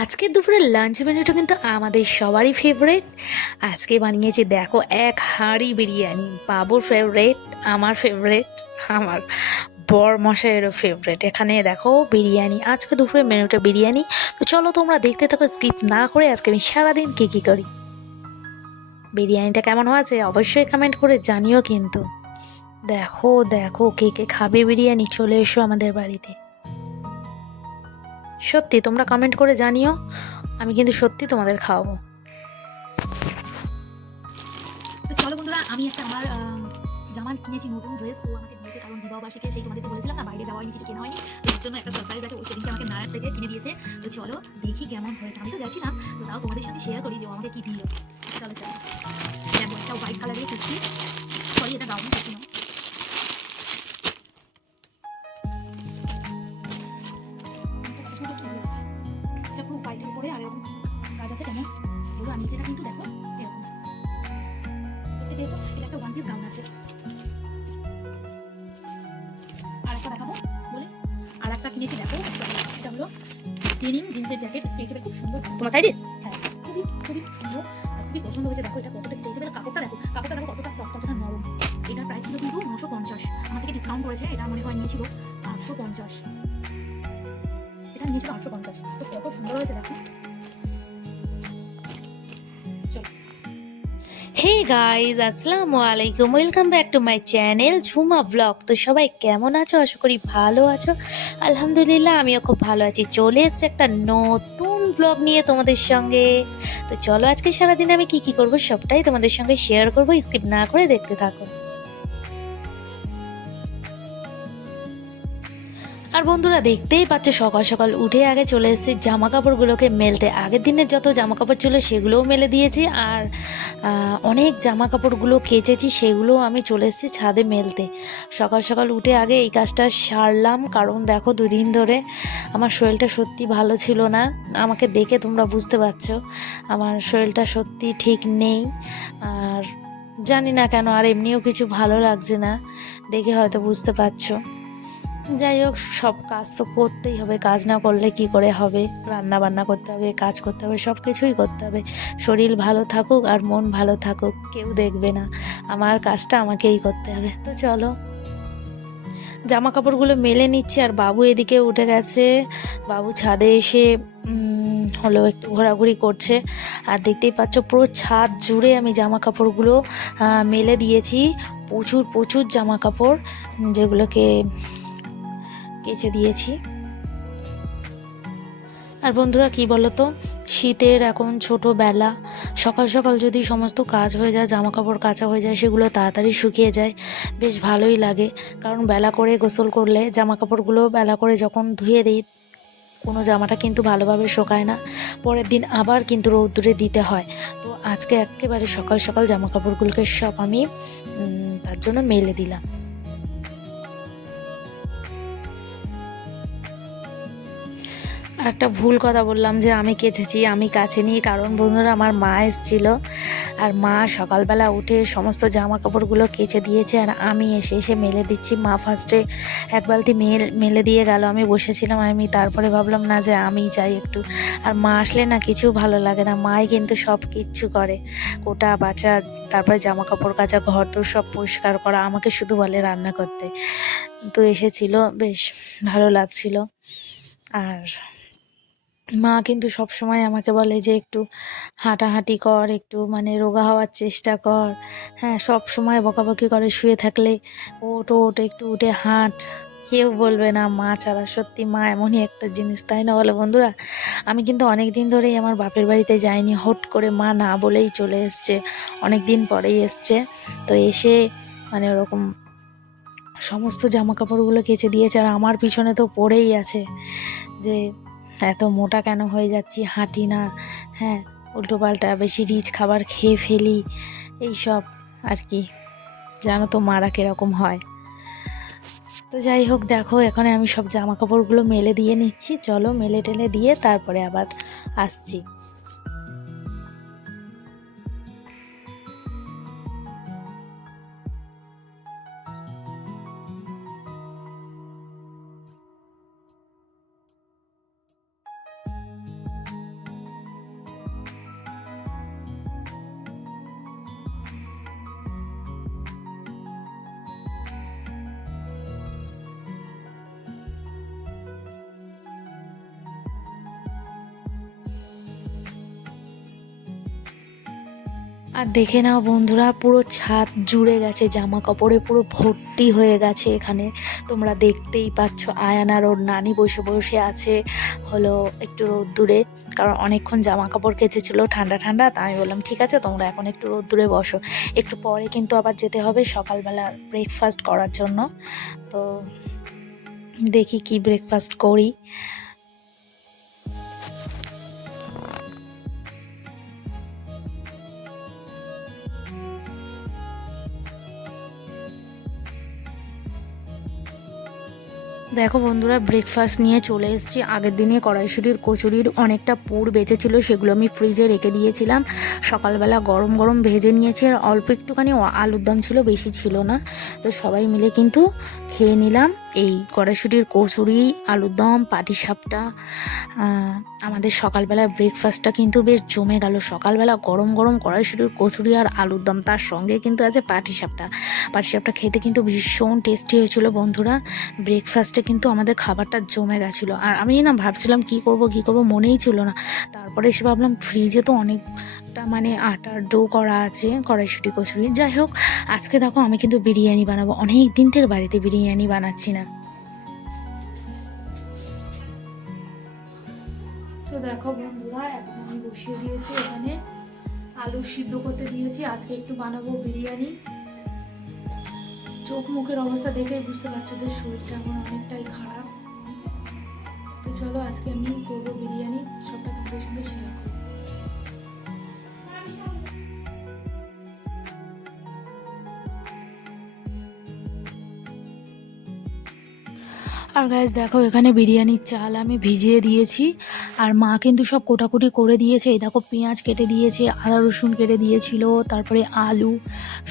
আজকে দুপুরের লাঞ্চ মেনুটা কিন্তু আমাদের সবারই ফেভারিট। আজকে বানিয়েছি দেখো এক হাঁড়ি বিরিয়ানি। বাবুর ফেভারিট, আমার ফেভারিট, আমার বর মশাইয়েরও ফেভারিট। এখানে দেখো বিরিয়ানি, আজকে দুপুরের মেনুটা বিরিয়ানি। তো চলো তোমরা দেখতে থাকো স্কিপ না করে আজকে আমি সারাদিন কী করি। বিরিয়ানিটা কেমন হয়েছে অবশ্যই কমেন্ট করে জানিও কিন্তু। দেখো দেখো কে কে খাবে বিরিয়ানি, চলে এসো আমাদের বাড়িতে। সত্যি তোমরা কমেন্ট করে জানিও, আমি কিন্তু সত্যি তোমাদের খাওয়াবো। তো চলো বন্ধুরা, আমি একটা আমার জামা কিনেছি, নতুন ড্রেস ও আমাকে দিয়েছে, কারণ বিবাহবার্ষিকী সেই তোমাদেরকে বলেছিলাম না, বাইরে যাওয়া হয়নি, কিছু কেনা হয়নি, তো এর জন্য একটা সারপ্রাইজ আছে। ও সেদিনকে আমাকে নায়ার থেকে কিনে দিয়েছে। তো চলো দেখি কেমন হয়েছে। আমি তো গেছিলাম, তো তাও তোমাদের সঙ্গে শেয়ার করি যে ও আমাকে কি দিল। চলো চলো দেখো, একটা হোয়াইট কালারের কুর্তি, সরি এটা গাউন কুর্তি নয়। এটা খুব হোয়াইটের উপরে আর এরকম কাজ আছে কেমন বলো। আর নিচেটা কিন্তু দেখো এরকম দেখতে পেয়েছো, এটা একটা ওয়ান পিস গাউন আছে। আর একটা দেখাবো বলে, আর একটা কিনেছি দেখো, এটা হলো ডেনিম জিন্সের জ্যাকেট, স্ট্রেচেবল, খুব সুন্দর। তোমার সাইডে হ্যাঁ, খুবই খুবই সুন্দর, খুবই পছন্দ হয়েছে। দেখো এটা কতটা স্ট্রেচেবল, কাপড়টা দেখো, কাপড়টা দেখো কতটা সফট, কতটা নরম। এটার প্রাইস ছিল কিন্তু 950, আমার থেকে ডিসকাউন্ট করেছে, এটা মনে হয় নিয়েছিল 850। এটা নিয়েছিল 850। তো কত সুন্দর হয়েছে দেখো। চলো হে গাইজ, আসসালামু আলাইকুম, welcome back to my channel Jhuma blog. তো সবাই কেমন আছো? আশা করি ভালো আছো। আলহামদুলিল্লাহ আমিও খুব ভালো আছি। চলে এসছে একটা নতুন ব্লগ নিয়ে তোমাদের সঙ্গে। তো চলো আজকে সারাদিন আমি কি করব সবটাই তোমাদের সঙ্গে শেয়ার করবো, স্কিপ না করে দেখতে থাকো। আর বন্ধুরা দেখতেই পাচ্ছ সকাল সকাল উঠে আগে চলে এসেছি জামা কাপড়গুলোকে মেলতে। আগের দিনের যত জামা কাপড় ছিল সেগুলোও মেলে দিয়েছি, আর অনেক জামা কাপড়গুলো কেচেছি সেগুলোও আমি চলে এসেছি ছাদে মেলতে। সকাল সকাল উঠে আগে এই কাজটা সারলাম, কারণ দেখো দুদিন ধরে আমার শরীরটা সত্যি ভালো ছিল না। আমাকে দেখে তোমরা বুঝতে পারছো আমার শরীরটা সত্যি ঠিক নেই। আর জানি না কেন, আর এমনিও কিছু ভালো লাগছে না, দেখে হয়তো বুঝতে পারছো। যাই হোক, সব কাজ তো করতেই হবে, কাজ না করলে কি করে হবে। রান্না বান্না করতে হবে, কাজ করতে হবে, সব কিছুই করতে হবে। শরীর ভালো থাকুক আর মন ভালো থাকুক কেউ দেখবে না, আমার কাজটা আমাকেই করতে হবে। তো চলো জামা কাপড়গুলো মেলে নিচ্ছি, আর বাবু এদিকে উঠে গেছে। বাবু ছাদে এসে হলো একটু ঘোরাঘুরি করছে। আর দেখতেই পাচ্ছ পুরো ছাদ জুড়ে আমি জামা কাপড়গুলো মেলে দিয়েছি। প্রচুর প্রচুর জামা কাপড় যেগুলোকে কেচে দিয়েছি। আর বন্ধুরা কি বলো তো, শীতের এখন ছোটোবেলা, সকাল সকাল যদি সমস্ত কাজ হয়ে যায়, জামা কাপড় কাচা হয়ে যায়, সেগুলো তাড়াতাড়ি শুকিয়ে যায়, বেশ ভালোই লাগে। কারণ বেলা করে গোসল করলে জামা কাপড়গুলো বেলা করে যখন ধুয়ে দিই, কোনো জামাটা কিন্তু ভালোভাবে শোকায় না, পরের দিন আবার কিন্তু রৌদ্রে দিতে হয়। তো আজকে একেবারে সকাল সকাল জামা কাপড়গুলোকে সব আমি তার জন্য মেলে দিলাম। আর একটা ভুল কথা বললাম যে আমি কেচেছি, আমি কাচিনি, কারণ বন্ধুরা আমার মা এসেছিল, আর মা সকালবেলা উঠে সমস্ত জামা কাপড়গুলো কেচে দিয়েছে, আর আমি এসে এসে মেলে দিচ্ছি। মা ফার্স্টে এক বালতি মেলে দিয়ে গেল, আমি বসেছিলাম, আমি তারপরে ভাবলাম না যে আমি যাই একটু। আর মা আসলে না কিছু ভালো লাগে না, মাই কিন্তু সব কিচ্ছু করে, কোটা বাছা, তারপরে জামা কাপড় কাচা, ঘর দোর সব পরিষ্কার করা, আমাকে শুধু বলে রান্না করতে। তো এসেছিল, বেশ ভালো লাগছিল। আর মা কিন্তু সব সময় আমাকে বলে যে একটু হাঁটাহাঁটি কর, একটু মানে রোগা হওয়ার চেষ্টা কর। হ্যাঁ, সব সময় বকাবকি করে, শুয়ে থাকলে ওঠ ওঠ, একটু উঠে হাঁট। কেউ বলবে না মা ছাড়া। সত্যি মা এমনই একটা জিনিস, তাই না বলো বন্ধুরা? আমি কিন্তু অনেক দিন ধরেই আমার বাপের বাড়িতে যাইনি, হুট করে মা না বলেই চলে এসছে, অনেক দিন পরেই এসছে। তো এসে মানে ওরকম সমস্ত জামা কাপড়গুলো কেচে দিয়েছে, আর আমার পিছনে তো পড়েই আছে যে এত মোটা কেন হয়ে যাচ্ছি, হাঁটি না, হ্যাঁ, উল্টোপাল্টা বেশি রিচ খাবার খেয়ে ফেলি, এইসব আর কি। জানো তো মারা কীরকম হয়। তো যাই হোক, দেখো এখানে আমি সব জামা কাপড়গুলো মেলে দিয়ে নিচ্ছি। চলো মেলে টেলে দিয়ে তারপরে আবার আসছি। আর দেখে নাও বন্ধুরা, পুরো ছাদ জুড়ে গেছে জামা কাপড়ে, পুরো ভর্তি হয়ে গেছে এখানে। তোমরা দেখতেই পাচ্ছ আয়ান আর ওর নানি বসে বসে আছে হলো একটু রোদ্দুরে, কারণ অনেকক্ষণ জামা কাপড় কেচেছিল ঠান্ডা ঠান্ডা। তা আমি বললাম ঠিক আছে তোমরা এখন একটু রোদ্দুরে বসো, একটু পরে কিন্তু আবার যেতে হবে সকালবেলা ব্রেকফাস্ট করার জন্য। তো দেখি কি ব্রেকফাস্ট করি। দেখো বন্ধুরা, ব্রেকফাস্ট নিয়ে চলে এসেছি। আগের দিনে কড়াইশুঁটির কচুরির অনেকটা পুর বেঁচেছিল, সেগুলো আমি ফ্রিজে রেখে দিয়েছিলাম। সকালবেলা গরম গরম ভেজে নিয়েছি, আর অল্প একটুখানি আলুর দম ছিল, বেশি ছিল না। তো সবাই মিলে কিন্তু খেয়ে নিলাম এই কড়াইশুঁটির কচুরি, আলুর দম, পাটিসাপটা। আমাদের সকালবেলা ব্রেকফাস্টটা কিন্তু বেশ জমে গেল। সকালবেলা গরম গরম কড়াইশুঁটির কচুরি আর আলুর দম, তার সঙ্গে কিন্তু আছে পাটিসাপটা। পাটিসাপটা খেতে কিন্তু ভীষণ টেস্টি হয়েছিল বন্ধুরা। ব্রেকফাস্টে কিন্তু আমাদের খাবারটা জমে গেছিলো। আর আমি না ভাবছিলাম কি করব মনেই ছিল না। তারপরে এসে ভাবলাম ফ্রিজে তো অনেকটা মানে আটার ডো করা আছে কড়াইশুঁটি কচুরি। যাই হোক, আজকে দেখো আমি কিন্তু বিরিয়ানি বানাবো। অনেক দিন থেকে বাড়িতে বিরিয়ানি বানাচ্ছি না। তো দেখো বন্ধুরা, এখন আমি বসিয়ে দিয়েছি এখানে আলু সিদ্ধ করতে দিয়েছি। আজকে একটু বানাবো বিরিয়ানি। চোখ মুখের অবস্থা দেখেই বুঝতে পারছো যে শরীরটা আমার অনেকটাই খারাপ। তো চলো আজকে আমি করবো বিরিয়ানি, সবটা তোমাদের সঙ্গে শেয়ার করবো। আর গাইস দেখো, এখানে বিরিয়ানির চাল আমি ভিজিয়ে দিয়েছি, আর মা কিন্তু সব কোটাকুটি করে দিয়েছে। এই দেখো পেঁয়াজ কেটে দিয়েছে, আদা রসুন কেটে দিয়েছিল, তারপরে আলু,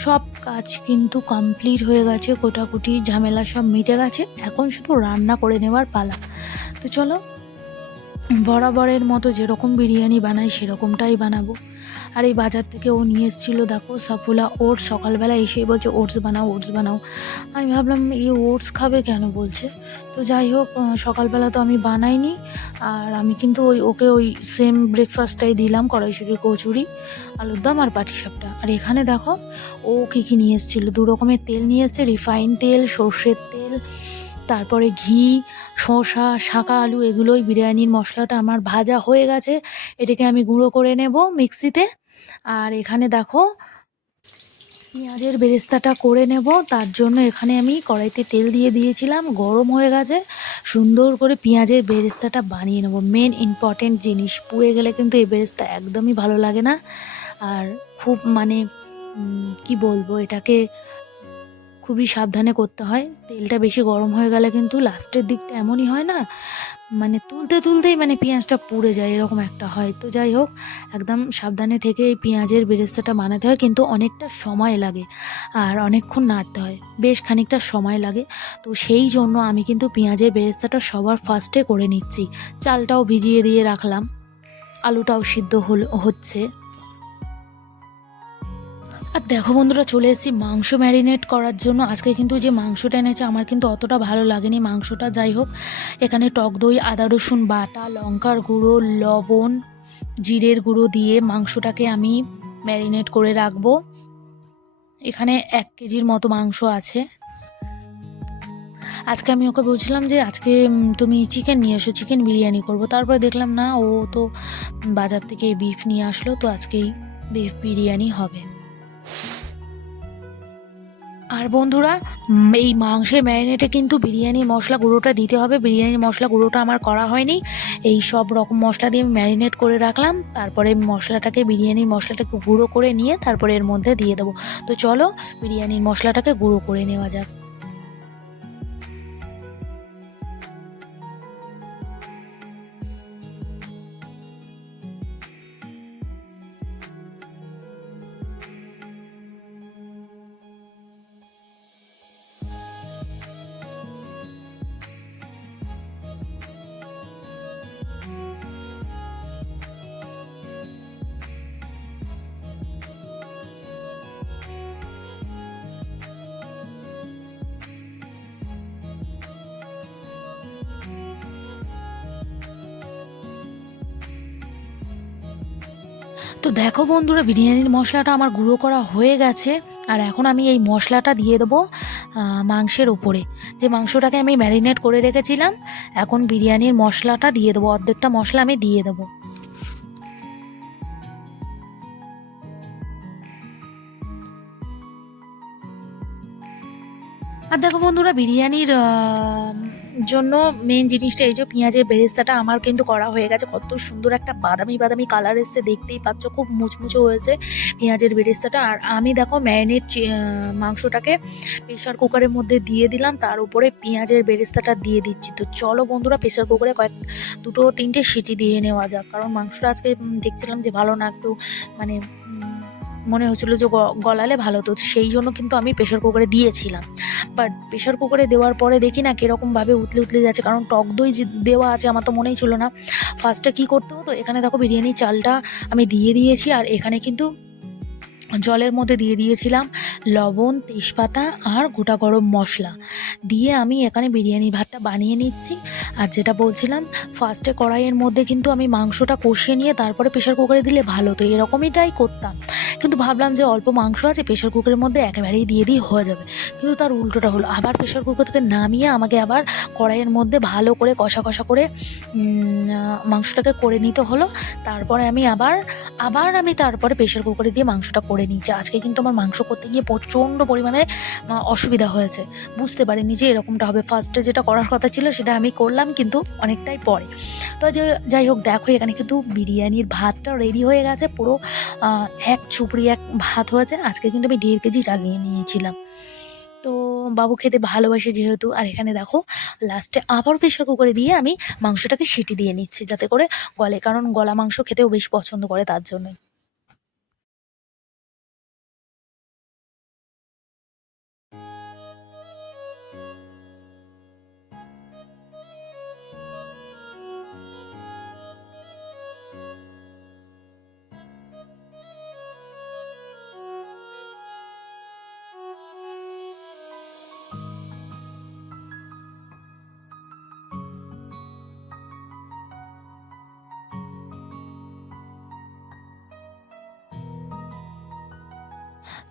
সব কাজ কিন্তু কমপ্লিট হয়ে গেছে। কোটাকুটি ঝামেলা সব মিটে গেছে, এখন শুধু রান্না করে নেওয়ার পালা। তো চলো, বরাবরের মতো যেরকম বিরিয়ানি বানাই সেরকমটাই বানাবো। আর এই বাজার থেকে ও নিয়ে এসেছিলো দেখো সাফুলা ওটস। সকালবেলা এসেই বলছে ওটস বানাও ওটস বানাও। আমি ভাবলাম এই ওটস খাবে কেন বলছে। তো যাই হোক, সকালবেলা তো আমি বানাইনি, আর আমি কিন্তু ওকে ওই সেম ব্রেকফাস্টটাই দিলাম, কড়াইশুঁটির কচুরি, আলুর দম আর পাটিসাপটা। আর এখানে দেখো ও কী নিয়ে এসেছিলো, 2 রকমের তেল নিয়ে এসছে, রিফাইন তেল, সর্ষের তেল, তারপরে ঘি, শসা, শাঁকা আলু। এগুলোই বিরিয়ানির মশলাটা আমার ভাজা হয়ে গেছে, এটাকে আমি গুঁড়ো করে নেব মিক্সিতে। আর এখানে দেখো পেঁয়াজের বেরেস্তাটা করে নেব, তার জন্য এখানে আমি কড়াইতে তেল দিয়ে দিয়েছিলাম, গরম হয়ে গেছে। সুন্দর করে পেঁয়াজের বেরেস্তাটা বানিয়ে নেব। মেন ইম্পর্টেন্ট জিনিস, পুড়ে গেলে কিন্তু এই বেরেস্তা একদমই ভালো লাগে না। আর খুব মানে কি বলবো, এটাকে খুবই সাবধানে করতে হয়। তেলটা বেশি গরম হয়ে গেলে কিন্তু লাস্টের দিকটা এমনই হয় না, মানে তুলতেই মানে পেঁয়াজটা পুড়ে যায়, এরকম একটা হয়। তো যাই হোক, একদম সাবধানে থেকে এই পেঁয়াজের বেরেস্তাটা বানাতে হয়, কিন্তু অনেকটা সময় লাগে আর অনেকক্ষণ নাড়তে হয়, বেশ খানিকটা সময় লাগে। তো সেই জন্য আমি কিন্তু পেঁয়াজের বেরেস্তাটা সবার ফার্স্টে করে নিচ্ছি। চালটাও ভিজিয়ে দিয়ে রাখলাম, আলুটাও সিদ্ধ হচ্ছে। আর দেখো বন্ধুরা, চলে এসেছি মাংস ম্যারিনেট করার জন্য। আজকে কিন্তু যে মাংসটা এনেছে আমার কিন্তু অতটা ভালো লাগেনি মাংসটা। যাই হোক, এখানে টক দই, আদা রসুন বাটা, লঙ্কার গুঁড়ো, লবণ, জিরের গুঁড়ো দিয়ে মাংসটাকে আমি ম্যারিনেট করে রাখবো। এখানে 1 কেজির মতো মাংস আছে। আজকে আমি ওকে বলছিলাম যে আজকে তুমি চিকেন নিয়ে এসো, চিকেন বিরিয়ানি করবো। তারপরে দেখলাম না, ও তো বাজার থেকে বিফ নিয়ে আসলো, তো আজকেই বিফ বিরিয়ানি হবে। আর বন্ধুরা, এই মাংসের ম্যারিনেটে কিন্তু বিরিয়ানি মশলা গুঁড়োটা দিতে হবে। বিরিয়ানির মশলা গুঁড়োটা আমার করা হয়নি, এই সব রকম মশলা দিয়ে আমি ম্যারিনেট করে রাখলাম। তারপরে বিরিয়ানির মশলাটাকে গুঁড়ো করে নিয়ে তারপরে এর মধ্যে দিয়ে দেবো। তো চলো বিরিয়ানির মশলাটাকে গুঁড়ো করে নেওয়া যাক। তো দেখো বন্ধুরা, বিরিয়ানির মশলাটা আমার গুঁড়ো করা হয়ে গেছে। আর এখন আমি এই মশলাটা দিয়ে দেবো মাংসের উপরে। যে মাংসটাকে আমি ম্যারিনেট করে রেখেছিলাম, এখন বিরিয়ানির মশলাটা দিয়ে দেবো, অর্ধেকটা মশলা আমি দিয়ে দেবো। আর দেখো বন্ধুরা, বিরিয়ানির জন্য মেন জিনিসটা এই যে পেঁয়াজের বেরেস্তাটা আমার কিন্তু করা হয়ে গেছে। কত সুন্দর একটা বাদামি বাদামি কালার এসছে, দেখতেই পাচ্ছ, খুব মুচমুচে হয়েছে পেঁয়াজের বেরেস্তাটা। আর আমি দেখো ম্যারিনেট মাংসটাকে প্রেশার কুকারের মধ্যে দিয়ে দিলাম, তার উপরে পেঁয়াজের বেরেস্তাটা দিয়ে দিচ্ছি। তো চলো বন্ধুরা, প্রেশার কুকারে দুটো তিনটে সিটি দিয়ে নেওয়া যাক, কারণ মাংসটা আজকে দেখছিলাম যে ভালো না, একটু মানে মনে হচ্ছিলো যে গলালে ভালো, তো সেই জন্য কিন্তু আমি প্রেশার কুকারে দিয়েছিলাম। বাট প্রেশার কুকারে দেওয়ার পরে দেখি না কীরকমভাবে উতলে উতলে যাচ্ছে, কারণ টক দই যে দেওয়া আছে আমার তো মনেই ছিল না। ফার্স্টে কী করতে হতো, এখানে দেখো বিরিয়ানি চালটা আমি দিয়ে দিয়েছি, আর এখানে কিন্তু জলের মধ্যে দিয়ে দিয়েছিলাম লবণ, তেজপাতা আর গোটা গরম মশলা দিয়ে আমি এখানে বিরিয়ানি ভাতটা বানিয়ে নিচ্ছি। আর যেটা বলছিলাম, ফার্স্টে কড়াইয়ের মধ্যে কিন্তু আমি মাংসটা কষিয়ে নিয়ে তারপরে প্রেশার কুকারে দিলে ভালো, তো এরকমইটাই করতাম। কিন্তু ভাবলাম যে অল্প মাংস আছে, প্রেশার কুকারের মধ্যে একেবারেই দিয়ে হয়ে যাবে, কিন্তু তার উল্টোটা হলো। আবার প্রেশার কুকার থেকে নামিয়ে আমাকে আবার কড়াইয়ের মধ্যে ভালো করে কষা কষা করে মাংসটাকে করে নিতে হলো। তারপরে আমি আবার তারপরে প্রেশার কুকারে দিয়ে মাংসটা করে নিয়েছি। আজকে কিন্তু আমার মাংস করতে গিয়ে প্রচণ্ড পরিমাণে অসুবিধা হয়েছে, বুঝতে পারিনি যে এরকমটা হবে। ফার্স্টে যেটা করার কথা ছিল সেটা আমি করলাম, কিন্তু অনেকটাই পরে। তো যাই হোক, দেখো এখানে কিন্তু বিরিয়ানির ভাতটা রেডি হয়ে গেছে, পুরো এক চুপড়ি এক ভাত হয়েছে। আজকে কিন্তু আমি 1.5 কেজি চাল নিয়ে নিয়েছিলাম, তো বাবু খেতে ভালোবাসে যেহেতু। আর এখানে দেখো লাস্টে আবার প্রেশার কুকারে দিয়ে আমি মাংসটাকে সিটি দিয়ে নিচ্ছি যাতে করে গলে, কারণ গলা মাংস খেতেও বেশ পছন্দ করে, তার জন্যই।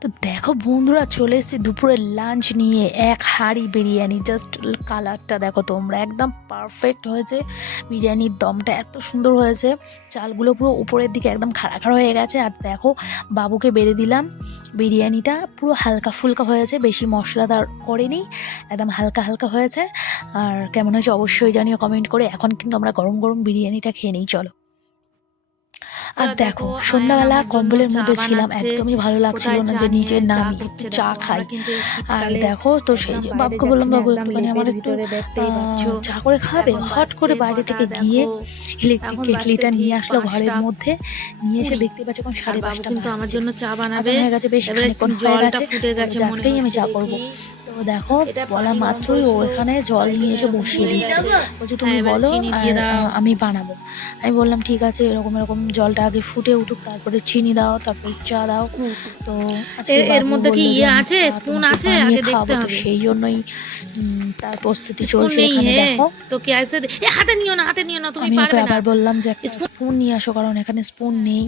তো দেখো বন্ধুরা, চলে এসেছি দুপুরের লাঞ্চ নিয়ে, এক হাঁড়ি বিরিয়ানি। জাস্ট কালারটা দেখো তোমরা, একদম পারফেক্ট হয়েছে। বিরিয়ানির দমটা এত সুন্দর হয়েছে, চালগুলো পুরো উপরের দিকে একদম খাড়া খাড়া হয়ে গেছে। আর দেখো বাবুকে বেড়ে দিলাম, বিরিয়ানিটা পুরো হালকা ফুলকা হয়েছে, বেশি মশলাদার করেনি, একদম হালকা হালকা হয়েছে। আর কেমন হয়েছে অবশ্যই জানিও কমেন্ট করে। এখন কিন্তু আমরা গরম গরম বিরিয়ানিটা খেয়ে নিই, চলো। আর দেখো সন্ধ্যাবেলা কম্বলের মধ্যে ছিলাম, একদমই ভালো লাগছিল না যে নিচে নামি একটু চা খাই। আর দেখো, তো সেই যে বাবুকে বললাম, বাবু একটুখানি আমার একটু চা করে খাবে। হট করে বাইরে থেকে গিয়ে ইলেকট্রিক কেটলিটা নিয়ে আসলো ঘরের মধ্যে, নিয়ে এসে দেখতে পাচ্ছি এখন 5:30 কিন্তু আমার জন্য চা বানাবে হয়ে গেছে, বেশ খানিকক্ষণ হয়ে গেছে, ফুটে গেছে, আজকেই আমি চা করবো। তো দেখো বলা মাত্রই ও এখানে জল নিয়ে এসে বসিয়ে দিচ্ছে, বলছে তুমি বলো আর আমি বানাবো। আমি বললাম ঠিক আছে, এরকম এরকম জলটা আগে ফুটে উঠুক, তারপরে চিনি দাও, তারপরে চা দাও। তো এর মধ্যে কি ইয়ে আছে, স্পুন আছে, আগে দেখতে হবে, সেই জন্যই তার প্রস্তুতি চলছে এখানে। দেখো তো কি আছে, হাতে নিও না, হাতে নিও না, তুমি আমি ওকে পারবে না। আবার বললাম যে একটা স্পুন নিয়ে আসো, কারণ এখানে স্পুন নেই।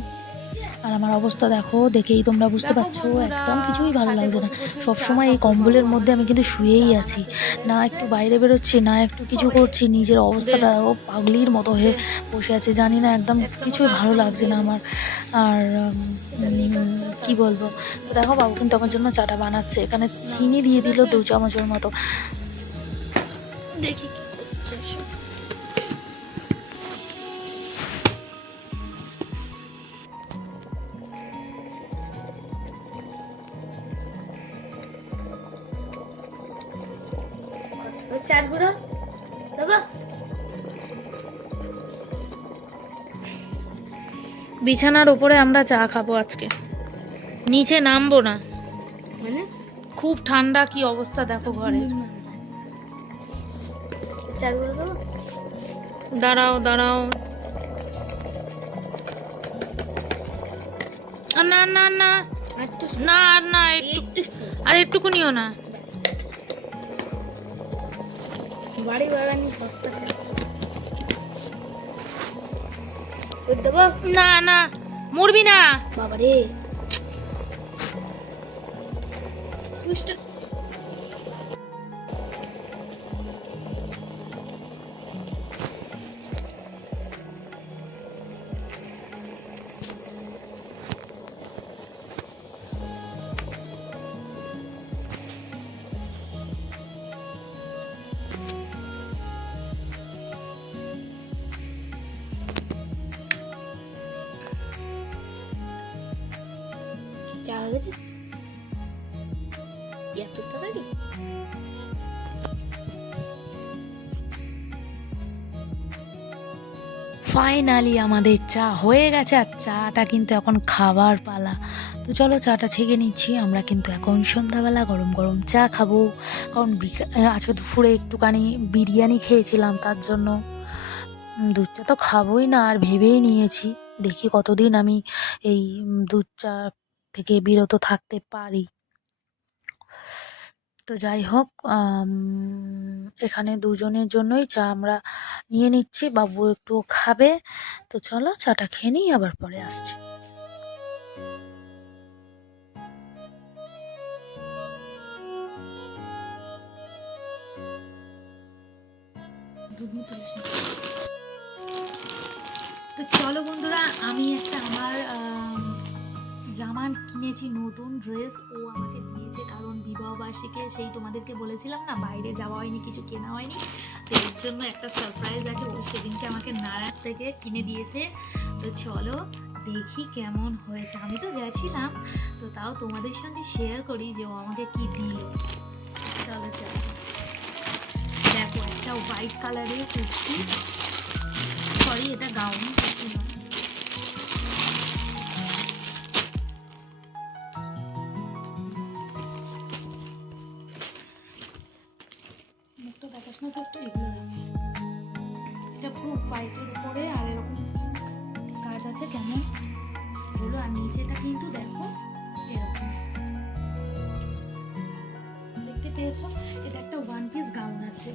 আর আমার অবস্থা দেখো, দেখেই তোমরা বুঝতে পারছো, একদম কিছুই ভালো লাগছে না। সবসময় এই কম্বলের মধ্যে আমি কিন্তু শুয়েই আছি, না একটু বাইরে বেরোচ্ছি, না একটু কিছু করছি। নিজের অবস্থাটা ও পাগলির মতো হয়ে বসে আছে, জানি না, একদম কিছুই ভালো লাগছে না আমার। আর কি বলবো, তো দেখো বাবু কিন্তু আমার জন্য চাটা বানাচ্ছে, এখানে চিনি দিয়ে দিল 2 চামচের মতো। দেখি কি করছে। চার গুঁড়ো দেবো। বিছানার উপরে আমরা চা খাবো আজকে, নিচে নামবো না, মানে খুব ঠান্ডা। কি অবস্থা দেখো ঘরে। চার গুঁড়ো দেবো। দাঁড়াও দাঁড়াও, না না না না, আর না, আর একটুকুনিও না। বাড়ি বাগানি সস্তা চা না না, মরবি না। বাবারে চা হয়ে গেছে এত তাড়াতাড়ি? ফাইনালি আমাদের চা হয়ে গেছে, আর চাটা কিন্তু এখন খাবার পালা। তো চলো চাটা ছেঁকে নিচ্ছি। আমরা কিন্তু এখন সন্ধ্যাবেলা গরম গরম চা খাবো, কারণ আজকে দুপুরে একটুখানি বিরিয়ানি খেয়েছিলাম, তার জন্য দুধ চা তো খাবোই না, আর ভেবেই নিয়েছি দেখি কতদিন আমি এই দুধ চা থেকে বিরত থাকতে পারি। তো যাই হোক, এখানে দুজনের জন্যই চা আমরা নিয়ে নিচ্ছি, বাবু একটু খাবে। তো চলো চাটা খেয়ে নিই, আবার পরে আসছি। তো চলো বন্ধুরা, আমি একটা আমার জামা কিনেছি, নতুন ড্রেস ও আমাকে দিয়েছে, কারণ বিবাহবার্ষিকী সেই তোমাদেরকে বলেছিলাম না বাইরে যাওয়া হয়নি, কিছু কেনা হয়নি, তো এর জন্য একটা সারপ্রাইজ আছে। ও সেদিনকে আমাকে নারাজ থেকে কিনে দিয়েছে। তো চলো দেখি কেমন হয়েছে। আমি তো গেছিলাম, তো তাও তোমাদের সঙ্গে শেয়ার করি যে ও আমাকে কি দিল। চলো চলো দেখো, একটা হোয়াইট কালারের কুর্তি, সরি এটা গাউন কুর্তি নয়। মুখটা দেখাস না, জাস্ট এগুলো দেখো। এটা পুরো হোয়াইটের উপরে আর এরকম কাজ আছে কেমন এগুলো, আর নিচেটা কিন্তু দেখো এরকম, দেখতে পেয়েছো? এটা একটা ওয়ান পিস গাউন আছে।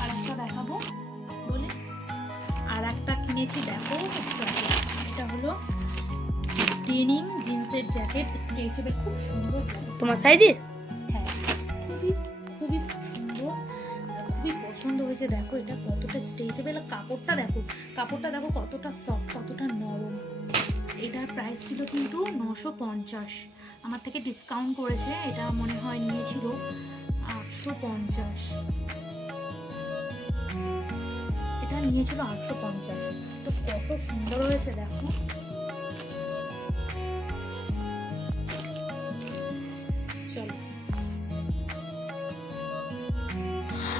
আর একটা দেখাবো বলে আর একটা কিনেছি, দেখো এটা হলো ডেনিম জিন্সের জ্যাকেট, স্ট্রেচেবল, খুব সুন্দর জ্যাকেট। তোমার সাইজে? হ্যাঁ, খুবই খুবই সুন্দর, খুবই পছন্দ হয়েছে। দেখো এটা কতটা স্ট্রেচেবল, কাপড়টা দেখো, কাপড়টা দেখো কতটা সফট, কতটা নরম। এটার প্রাইস ছিল কিন্তু 950, আমার থেকে ডিসকাউন্ট করেছে, এটা মনে হয় নিয়েছিল 850, এটা নিয়েছিল 850। তো কত সুন্দর হয়েছে দেখো। চলো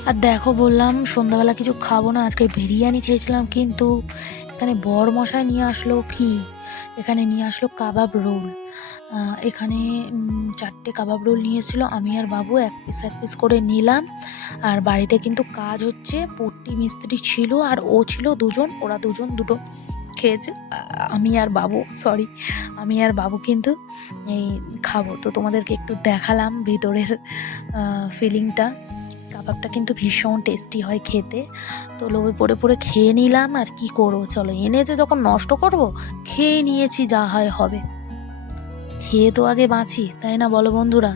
আর দেখো, বললাম সন্ধ্যাবেলা কিছু খাবো না, আজকে বিরিয়ানি খেয়েছিলাম, কিন্তু এখানে বর মশাই নিয়ে আসলো কি, এখানে নিয়ে আসলো কাবাব রোল। এখানে 4টে কাবাব রোল নিয়ে এসেছিলো, আমি আর বাবু এক পিস করে নিলাম। আর বাড়িতে কিন্তু কাজ হচ্ছে, পট্টি মিস্ত্রি ছিল আর ও ছিল দুজন, ওরা দুজন দুটো খেয়েছে। আমি আর বাবু কিন্তু এই খাবো। তো তোমাদেরকে একটু দেখালাম ভিতরের ফিলিংটা। কাবাবটা কিন্তু ভীষণ টেস্টি হয় খেতে। তো লোভে পড়ে পড়ে খেয়ে নিলাম, আর কি করবো, চলো এনেছে যখন নষ্ট করব, খেয়ে নিয়েছি, যা হয় হবে, খেয়ে তো আগে বাঁচি, তাই না বলো বন্ধুরা?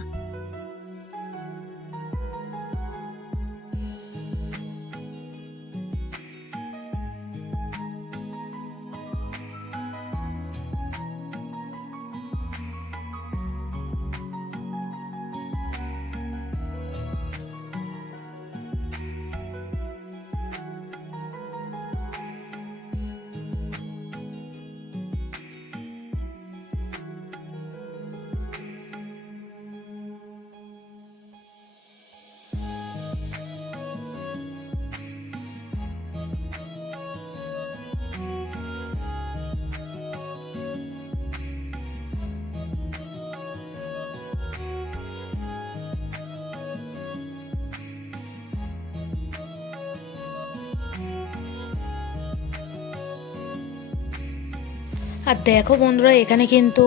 আর দেখো বন্ধুরা, এখানে কিন্তু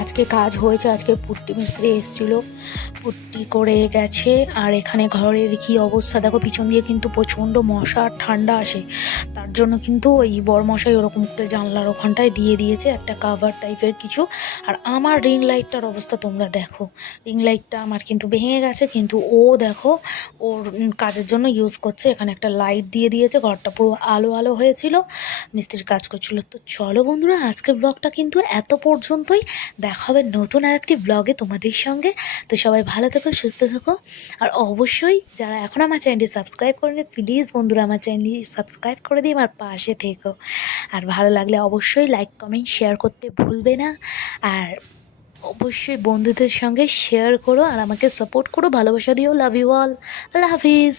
আজকে কাজ হয়েছে, আজকে পুট্টি মিস্ত্রি এসেছিলো, পুট্টি করে গেছে। আর এখানে ঘরের কি অবস্থা দেখো, পিছন দিয়ে কিন্তু প্রচণ্ড মশা আর ঠান্ডা আসে, তার জন্য কিন্তু ওই বরমশাই ওরকম করে জানলার ওখানটায় দিয়ে দিয়েছে একটা কাভার টাইপের কিছু। আর আমার রিং লাইটটার অবস্থা তোমরা দেখো, রিং লাইটটা আমার কিন্তু ভেঙে গেছে, কিন্তু ও দেখো ওর কাজের জন্য ইউজ করছে। এখানে একটা লাইট দিয়ে দিয়েছে, ঘরটা পুরো আলো আলো হয়েছিল, মিস্ত্রির কাজ করছিল। তো চলো বন্ধুরা, আজকের ব্লগটা কিন্তু এত পর্যন্তই। দেখা হবে নতুন আরেকটি ব্লগে তোমাদের সঙ্গে। তো সবাই ভালো থেকো, সুস্থ থেকো। আর অবশ্যই যারা এখন আমার চ্যানেলটি সাবস্ক্রাইব করেনি, প্লিজ বন্ধুরা আমার চ্যানেলটি সাবস্ক্রাইব করে দিই, আমার পাশে থেকো। আর ভালো লাগলে অবশ্যই লাইক কমেন্ট শেয়ার করতে ভুলবে না। আর অবশ্যই বন্ধুদের সঙ্গে শেয়ার করো আর আমাকে সাপোর্ট করো, ভালোবাসা দিও। লাভ ইউ অল, আল্লাহ হাফিজ।